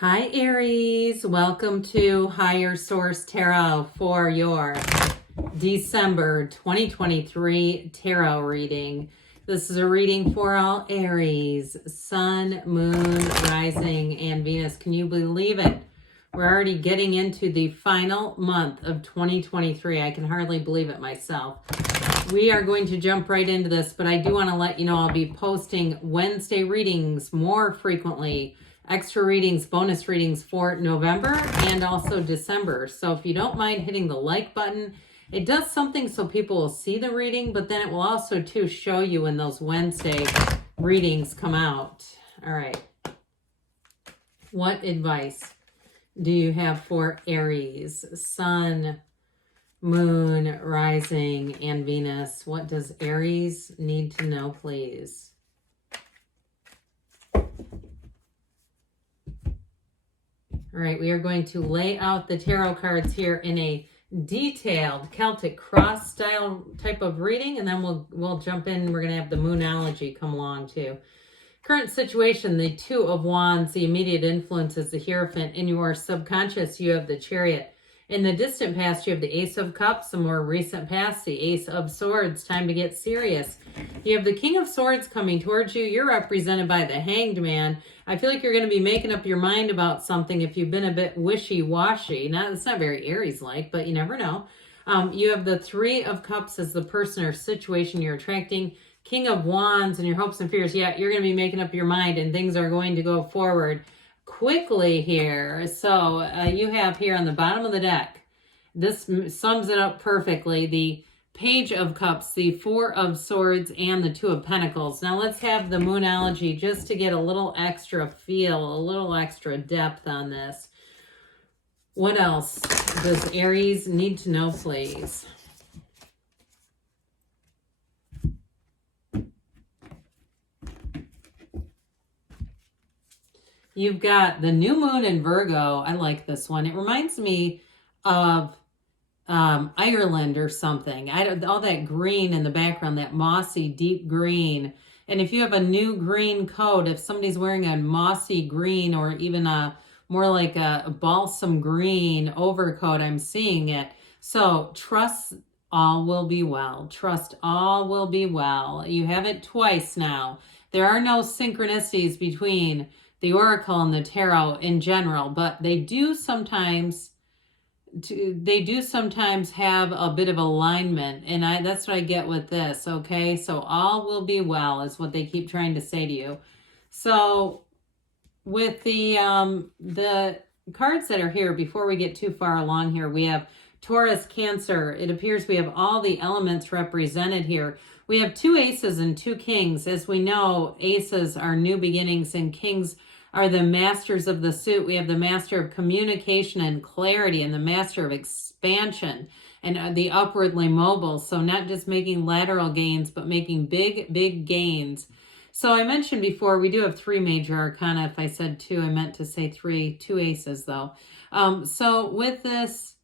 Hi Aries, welcome to Higher Source Tarot for your December 2023 tarot reading. This is a reading for all Aries, Sun, Moon, Rising, and Venus. Can you believe it? We're already getting into the final month of 2023. I can hardly believe it myself. We are going to jump right into this, but I do want to let you know I'll be posting Wednesday readings more frequently. Extra readings, bonus readings for November and also December. So if you don't mind hitting the like button, it does something so people will see the reading, but then it will also too show you when those Wednesday readings come out. All right. What advice do you have for Aries, Sun, Moon, Rising, and Venus? What does Aries need to know, please? All right, we are going to lay out the tarot cards here in a detailed Celtic cross style type of reading, and then we'll jump in. We're going to have the Moonology come along too. Current situation, the Two of Wands, the immediate influence is the Hierophant. In your subconscious, you have the Chariot. In the distant past, you have the Ace of Cups. The more recent past, the Ace of Swords. Time to get serious. You have the King of Swords coming towards you. You're represented by the Hanged Man. I feel like you're going to be making up your mind about something if you've been a bit wishy-washy. Now, it's not very Aries-like, but you never know. You have the Three of Cups as the person or situation you're attracting. King of Wands and your hopes and fears. Yeah, you're going to be making up your mind and things are going to go forward quickly here. So you have here on the bottom of the deck, this sums it up perfectly, the Page of Cups, the Four of Swords, and the Two of Pentacles. Now let's have the Moonology just to get a little extra feel, a little extra depth on this. What else does Aries need to know, please? You've got the new moon in Virgo. I like this one. It reminds me of Ireland or something. All that green in the background, that mossy deep green. And if you have a new green coat, if somebody's wearing a mossy green or even a more like a balsam green overcoat, I'm seeing it. So trust all will be well. Trust all will be well. You have it twice now. There are no synchronicities between the oracle and the tarot in general, but they do sometimes have a bit of alignment, and that's what I get with this. Okay, so all will be well is what they keep trying to say to you. So with the cards that are here, before we get too far along here, we have Taurus, Cancer. It appears we have all the elements represented here. We have two aces and two kings. As we know, aces are new beginnings and kings are the masters of the suit. We have the master of communication and clarity and the master of expansion and the upwardly mobile. So not just making lateral gains, but making big, big gains. So I mentioned before, we do have three major arcana. If I said two, I meant to say three, two aces though. So with this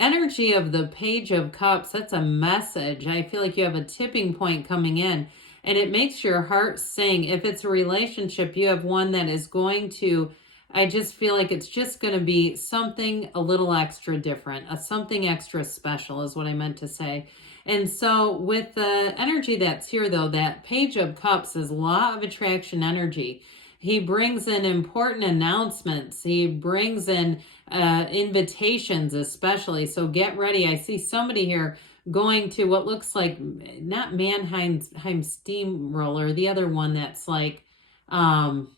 energy of the Page of Cups, that's a message. I feel like you have a tipping point coming in. And it makes your heart sing. If it's a relationship, you have one that is going to, I just feel like it's just going to be something a little extra different. Something extra special is what I meant to say. And so with the energy that's here, though, that Page of Cups is law of attraction energy. He brings in important announcements. He brings in invitations especially. So get ready. I see somebody here going to what looks like, not Mannheim Steamroller, the other one that's like, oh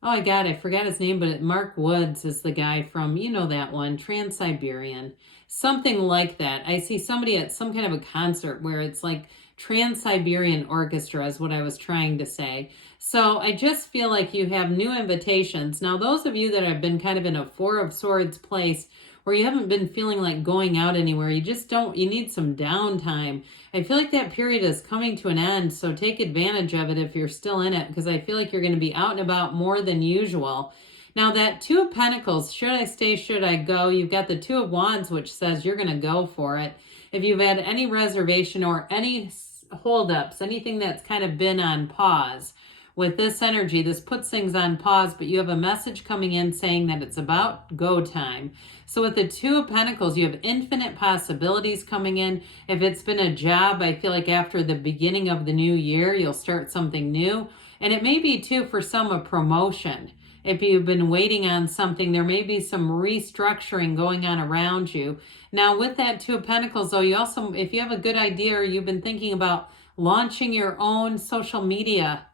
my God, I forgot his name, but Mark Woods is the guy from, you know that one, Trans-Siberian, something like that. I see somebody at some kind of a concert where it's like Trans-Siberian Orchestra is what I was trying to say. So I just feel like you have new invitations. Now, those of you that have been kind of in a Four of Swords place, where you haven't been feeling like going out anywhere, you need some downtime. I feel like that period is coming to an end, so take advantage of it if you're still in it, because I feel like you're going to be out and about more than usual. Now that Two of Pentacles, should I stay, should I go? You've got the Two of Wands, which says you're going to go for it. If you've had any reservation or any holdups, anything that's kind of been on pause, with this energy, this puts things on pause, but you have a message coming in saying that it's about go time. So with the Two of Pentacles, you have infinite possibilities coming in. If it's been a job, I feel like after the beginning of the new year, you'll start something new. And it may be too, for some, a promotion. If you've been waiting on something, there may be some restructuring going on around you. Now with that Two of Pentacles, though, you also, if you have a good idea or you've been thinking about launching your own social media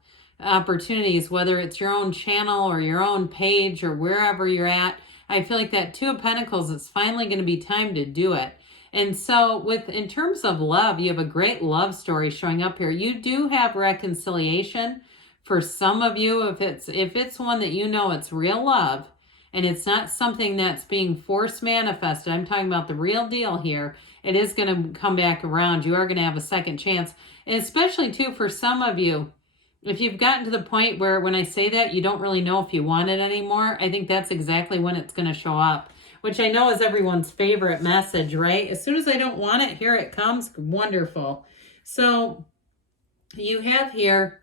opportunities, whether it's your own channel or your own page or wherever you're at, I feel like that Two of Pentacles, it's finally going to be time to do it. And so in terms of love, you have a great love story showing up here. You do have reconciliation for some of you. If it's one that you know it's real love and it's not something that's being force manifested, I'm talking about the real deal here, it is going to come back around. You are going to have a second chance. And especially too, for some of you, if you've gotten to the point where when I say that, you don't really know if you want it anymore, I think that's exactly when it's going to show up, which I know is everyone's favorite message, right? As soon as I don't want it, here it comes. Wonderful. So you have here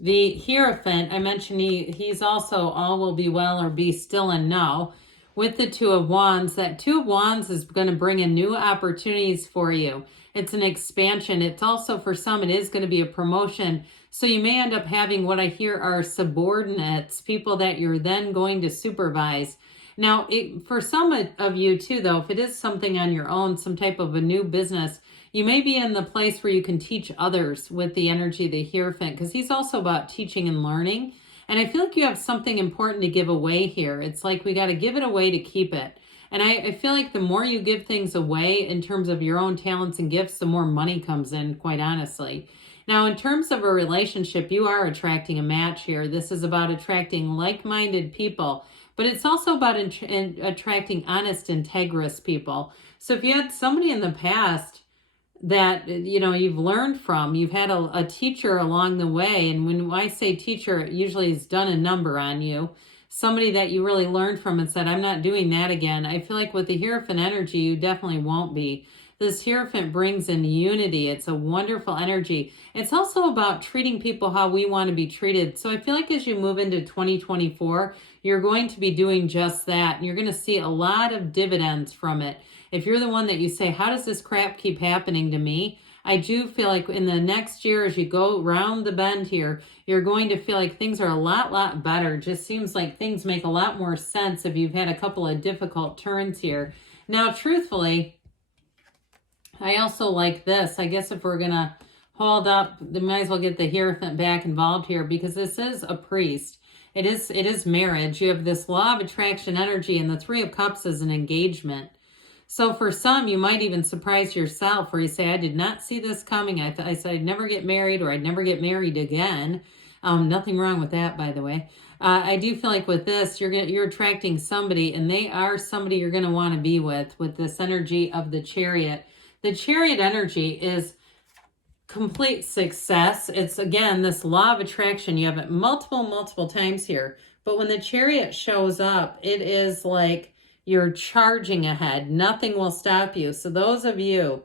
the Hierophant. I mentioned he's also all will be well or be still and know. With the Two of Wands, that Two of Wands is going to bring in new opportunities for you. It's an expansion. It's also, for some, it is going to be a promotion. So you may end up having what I hear are subordinates, people that you're then going to supervise. Now, for some of you too, though, if it is something on your own, some type of a new business, you may be in the place where you can teach others with the energy of the Hierophant, because he's also about teaching and learning. And I feel like you have something important to give away here. It's like we got to give it away to keep it. And I feel like the more you give things away in terms of your own talents and gifts, the more money comes in, quite honestly. Now, in terms of a relationship, you are attracting a match here. This is about attracting like-minded people, but it's also about attracting honest, integrous people. So if you had somebody in the past that, you know, you've learned from, you've had a teacher along the way, and when I say teacher, it usually has done a number on you, somebody that you really learned from and said, I'm not doing that again. I feel like with the Hierophant energy, you definitely won't be. This Hierophant brings in unity. It's a wonderful energy. It's also about treating people how we want to be treated. So I feel like as you move into 2024, you're going to be doing just that. And you're going to see a lot of dividends from it. If you're the one that you say, how does this crap keep happening to me? I do feel like in the next year, as you go round the bend here, you're going to feel like things are a lot better. Just seems like things make a lot more sense if you've had a couple of difficult turns here. Now, truthfully, I also like this. I guess if we're going to hold up, they might as well get the Hierophant back involved here, because this is a priest. It is marriage. You have this law of attraction energy, and the Three of Cups is an engagement. So for some, you might even surprise yourself where you say, I did not see this coming. I said I'd never get married, or I'd never get married again. Nothing wrong with that, by the way. I do feel like with this, you're attracting somebody, and they are somebody you're going to want to be with this energy of the Chariot. The Chariot energy is complete success. It's, again, this law of attraction. You have it multiple times here. But when the Chariot shows up, it is like you're charging ahead. Nothing will stop you. So those of you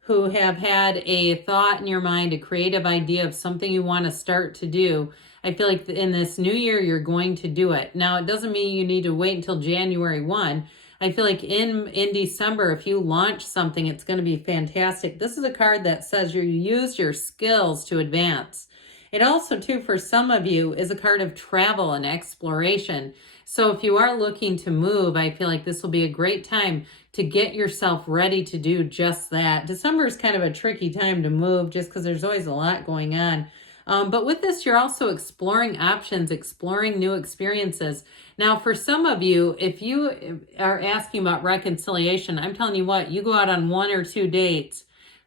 who have had a thought in your mind, a creative idea of something you want to start to do, I feel like in this new year, you're going to do it. Now, it doesn't mean you need to wait until January 1. I feel like in December, if you launch something, it's going to be fantastic. This is a card that says you use your skills to advance. It also, too, for some of you, is a card of travel and exploration. So if you are looking to move, I feel like this will be a great time to get yourself ready to do just that. December is kind of a tricky time to move just because there's always a lot going on. But with this, you're also exploring options, exploring new experiences. Now, for some of you, if you are asking about reconciliation, I'm telling you what, you go out on 1 or 2 dates,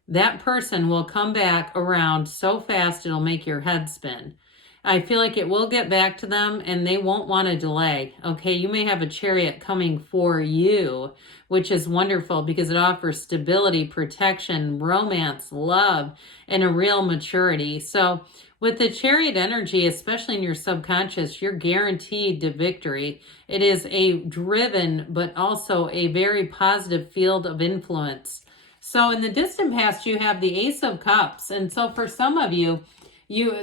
that person will come back around so fast it'll make your head spin. I feel like it will get back to them and they won't want to delay. Okay, you may have a Chariot coming for you, which is wonderful because it offers stability, protection, romance, love, and a real maturity. So with the Chariot energy, especially in your subconscious, you're guaranteed to victory. It is a driven, but also a very positive field of influence. So in the distant past, you have the Ace of Cups. And so for some of you,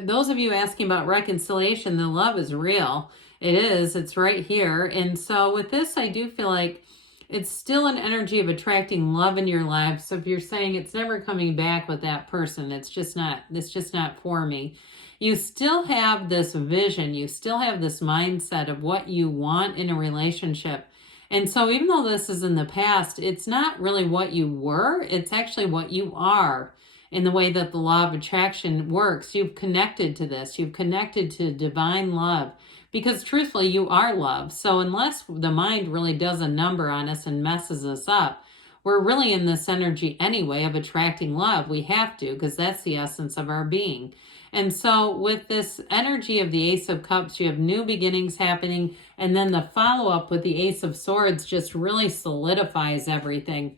those of you asking about reconciliation, the love is real. It is. It's right here. And so with this, I do feel like it's still an energy of attracting love in your life. So if you're saying it's never coming back with that person, it's just not for me. You still have this vision. You still have this mindset of what you want in a relationship. And so even though this is in the past, it's not really what you were. It's actually what you are in the way that the law of attraction works. You've connected to this. You've connected to divine love. Because truthfully, you are love. So unless the mind really does a number on us and messes us up, we're really in this energy anyway of attracting love. We have to, because that's the essence of our being. And so with this energy of the Ace of Cups, you have new beginnings happening. And then the follow-up with the Ace of Swords just really solidifies everything.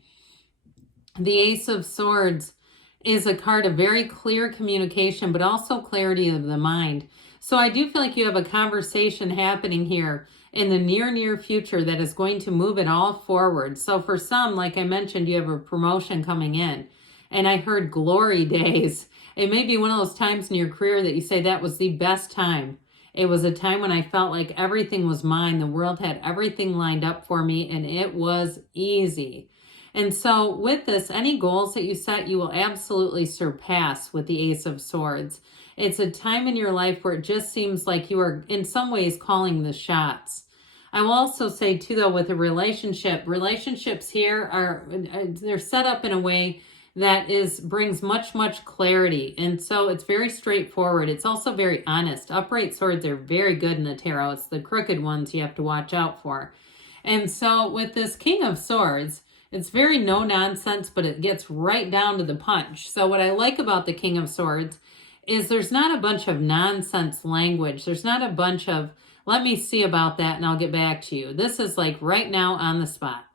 The Ace of Swords is a card of very clear communication, but also clarity of the mind. So I do feel like you have a conversation happening here in the near future that is going to move it all forward. So for some, like I mentioned, you have a promotion coming in. And I heard glory days. It may be one of those times in your career that you say that was the best time. It was a time when I felt like everything was mine. The world had everything lined up for me and it was easy. And so with this, any goals that you set, you will absolutely surpass with the Ace of Swords. It's a time in your life where it just seems like you are in some ways calling the shots. I will also say too, though, with a relationship, relationships here they're set up in a way that brings much clarity. And so it's very straightforward. It's also very honest. Upright swords are very good in the tarot. It's the crooked ones you have to watch out for. And so with this King of Swords, it's very no nonsense, but it gets right down to the punch. So what I like about the King of Swords is there's not a bunch of nonsense language. There's not a bunch of, let me see about that and I'll get back to you. This is like right now on the spot.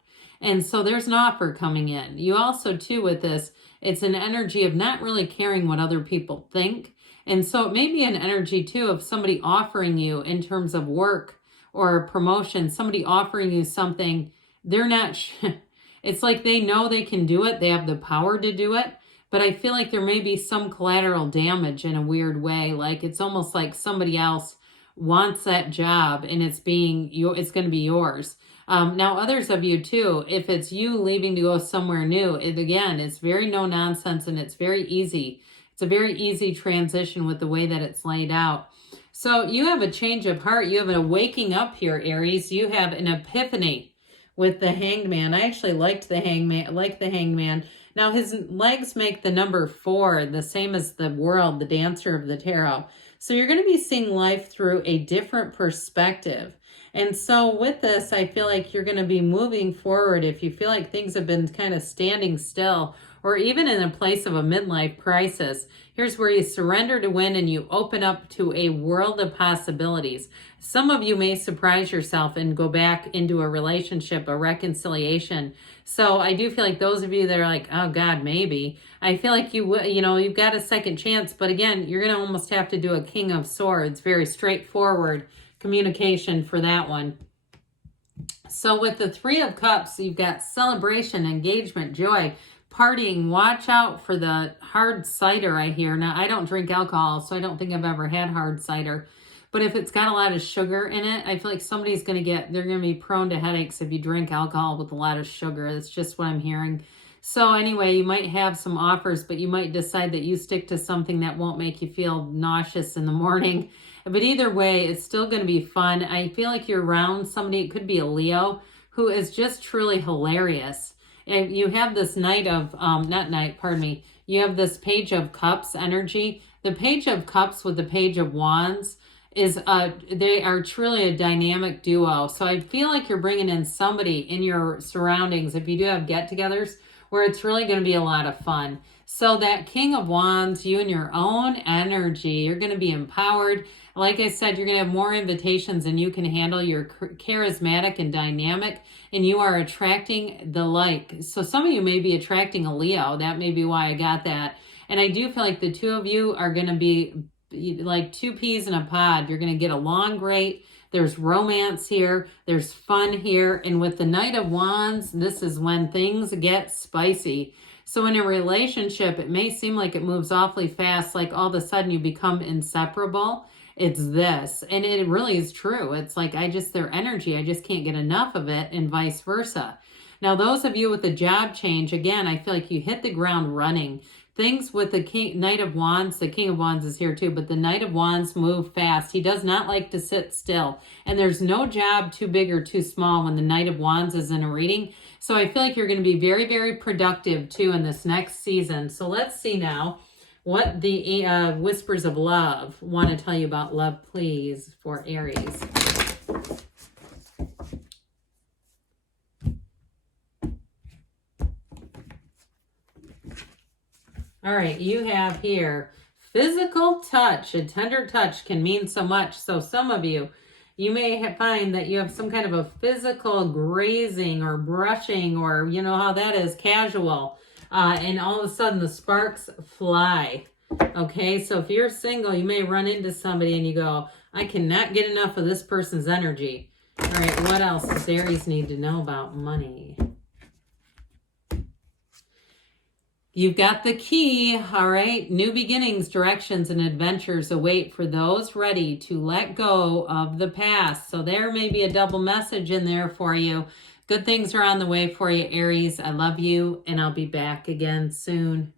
And so there's an offer coming in. You also too with this, it's an energy of not really caring what other people think. And so it may be an energy too of somebody offering you in terms of work or promotion, somebody offering you something. They're not, it's like they know they can do it. They have the power to do it. But I feel like there may be some collateral damage in a weird way. Like it's almost like somebody else wants that job and it's going to be yours. Now others of you too, if it's you leaving to go somewhere new, it's very no nonsense and it's very easy. It's a very easy transition with the way that it's laid out. So you have a change of heart. You have a waking up here, Aries. You have an epiphany with the Hanged Man. I actually liked the Hanged Man. Now his legs make the number 4, the same as the World, the Dancer of the Tarot. So you're going to be seeing life through a different perspective. And so with this, I feel like you're going to be moving forward. If you feel like things have been kind of standing still, or even in a place of a midlife crisis, here's where you surrender to win and you open up to a world of possibilities. Some of you may surprise yourself and go back into a relationship, a reconciliation. So I do feel like those of you that are like, oh God, maybe. I feel like you've got a second chance. But again, you're going to almost have to do a King of Swords, very straightforward communication for that one. So with the Three of Cups, you've got celebration, engagement, joy, partying. Watch out for the hard cider I hear. Now, I don't drink alcohol, so I don't think I've ever had hard cider. But if it's got a lot of sugar in it, I feel like somebody's they're going to be prone to headaches if you drink alcohol with a lot of sugar. That's just what I'm hearing. So anyway, you might have some offers, but you might decide that you stick to something that won't make you feel nauseous in the morning. But either way, it's still going to be fun. I feel like you're around somebody, it could be a Leo, who is just truly hilarious. And you have this you have this Page of Cups energy. The Page of Cups with the Page of Wands they are truly a dynamic duo. So I feel like you're bringing in somebody in your surroundings, if you do have get-togethers, where it's really going to be a lot of fun. So that King of Wands, you and your own energy, you're going to be empowered. Like I said, you're going to have more invitations than you can handle. You're charismatic and dynamic, and you are attracting the like. So some of you may be attracting a Leo. That may be why I got that. And I do feel like the two of you are going to be like two peas in a pod. You're going to get along great. There's romance here. There's fun here. And with the Knight of Wands, this is when things get spicy. So in a relationship, it may seem like it moves awfully fast, like all of a sudden you become inseparable. It's this. And it really is true. It's like, their energy, I just can't get enough of it, and vice versa. Now, those of you with a job change, again, I feel like you hit the ground running. Things with the Knight of Wands, the King of Wands is here too, but the Knight of Wands move fast. He does not like to sit still. And there's no job too big or too small when the Knight of Wands is in a reading. So I feel like you're going to be very, very productive too in this next season. So let's see now what the Whispers of Love want to tell you about love, please, for Aries. All right, you have here physical touch. A tender touch can mean so much. So some of you, you may find that you have some kind of a physical grazing or brushing, or you know how that is, casual. And all of a sudden the sparks fly. Okay, so if you're single, you may run into somebody and you go, I cannot get enough of this person's energy. All right, what else does Aries need to know about money? You've got the key, all right? New beginnings, directions, and adventures await for those ready to let go of the past. So there may be a double message in there for you. Good things are on the way for you, Aries. I love you, and I'll be back again soon.